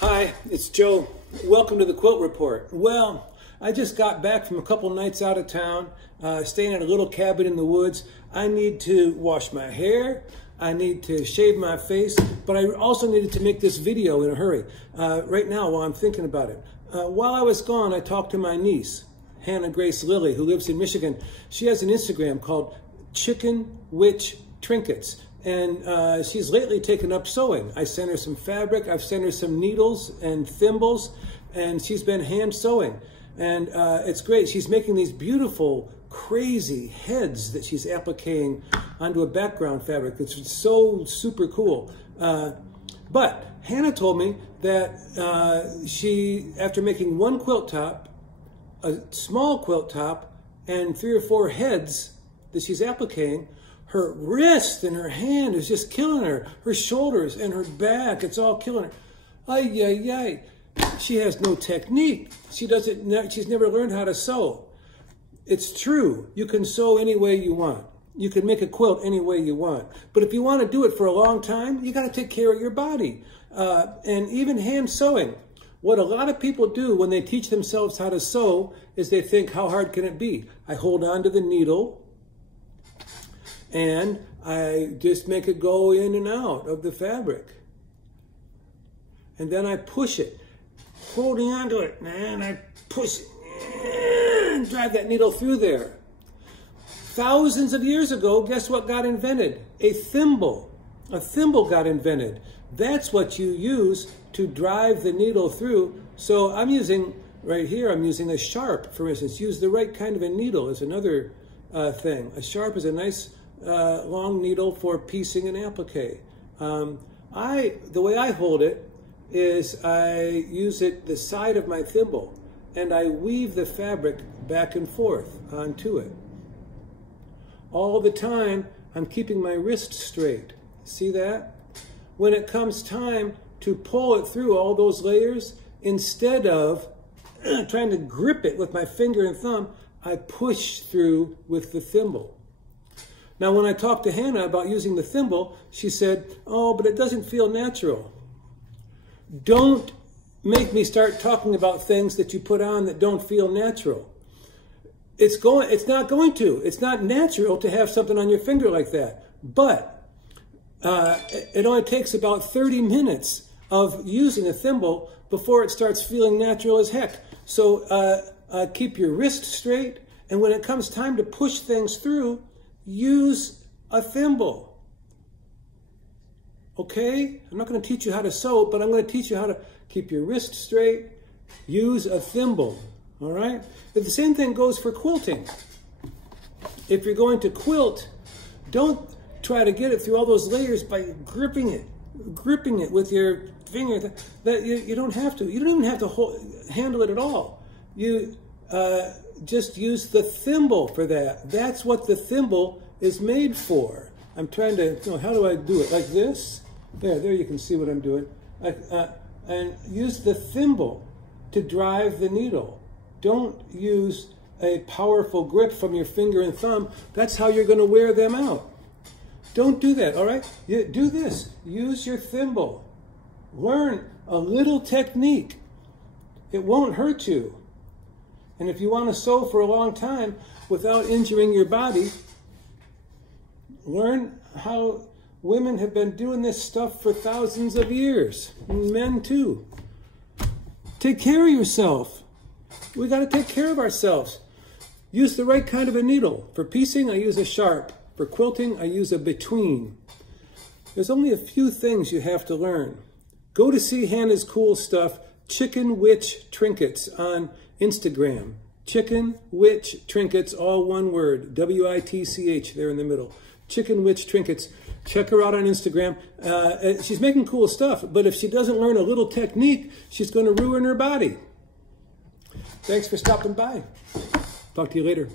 Hi, it's Joe. Welcome to the Quilt Report. Well, I just got back from a couple nights out of town, staying at a little cabin in the woods. I need to wash my hair, I need to shave my face, but I also needed to make this video in a hurry. Right now, while I'm thinking about it. While I was gone, I talked to my niece, Hannah Grace Lilly, who lives in Michigan. She has an Instagram called Chicken Witch Trinkets. And she's lately taken up sewing. I sent her some fabric, I've sent her some needles and thimbles, and she's been hand sewing. And it's great. She's making these beautiful, crazy heads that she's appliquing onto a background fabric. It's so super cool. But Hannah told me that she, after making one quilt top, a small quilt top, and 3 or 4 heads that she's appliquing, her wrist and her hand is just killing her. Her shoulders and her back, it's all killing her. Ay, ay, ay. She has no technique. She's never learned how to sew. It's true. You can sew any way you want. You can make a quilt any way you want. But if you want to do it for a long time, you got to take care of your body. And even hand sewing. What a lot of people do when they teach themselves how to sew is they think, how hard can it be? I hold on to the needle, and I just make it go in and out of the fabric. And then I push it, holding onto it, and I push it, and drive that needle through there. Thousands of years ago, guess what got invented? A thimble. A thimble got invented. That's what you use to drive the needle through. So I'm using, right here, I'm using a sharp, for instance. Use the right kind of a needle is another thing. A sharp is a nice long needle for piecing and applique. The way I hold it is I use it the side of my thimble, and I weave the fabric back and forth onto it. All the time, I'm keeping my wrist straight. See that? When it comes time to pull it through all those layers, instead of trying to grip it with my finger and thumb, I push through with the thimble. Now, when I talked to Hannah about using the thimble, she said, oh, but it doesn't feel natural. Don't make me start talking about things that you put on that don't feel natural. It's not going to. It's not natural to have something on your finger like that. But it only takes about 30 minutes of using a thimble before it starts feeling natural as heck. So keep your wrist straight, and when it comes time to push things through, use a thimble. Okay? I'm not going to teach you how to sew, but I'm going to teach you how to keep your wrist straight. Use a thimble. All right? But the same thing goes for quilting. If you're going to quilt, don't try to get it through all those layers by gripping it with your finger. You don't have to. You don't even have to handle it at all. You just use the thimble for that. That's what the thimble is made for. I'm trying to, how do I do it? Like this? There you can see what I'm doing. And use the thimble to drive the needle. Don't use a powerful grip from your finger and thumb. That's how you're going to wear them out. Don't do that, all right? Do this. Use your thimble. Learn a little technique. It won't hurt you. And if you want to sew for a long time without injuring your body, learn how women have been doing this stuff for thousands of years. And men too. Take care of yourself. We got to take care of ourselves. Use the right kind of a needle. For piecing, I use a sharp. For quilting, I use a between. There's only a few things you have to learn. Go to see Hannah's cool stuff, Chicken Witch Trinkets, on Instagram. Chicken Witch Trinkets, all one word. W-I-T-C-H there in the middle. Chicken Witch Trinkets. Check her out on Instagram. She's making cool stuff, but if she doesn't learn a little technique, she's going to ruin her body. Thanks for stopping by. Talk to you later.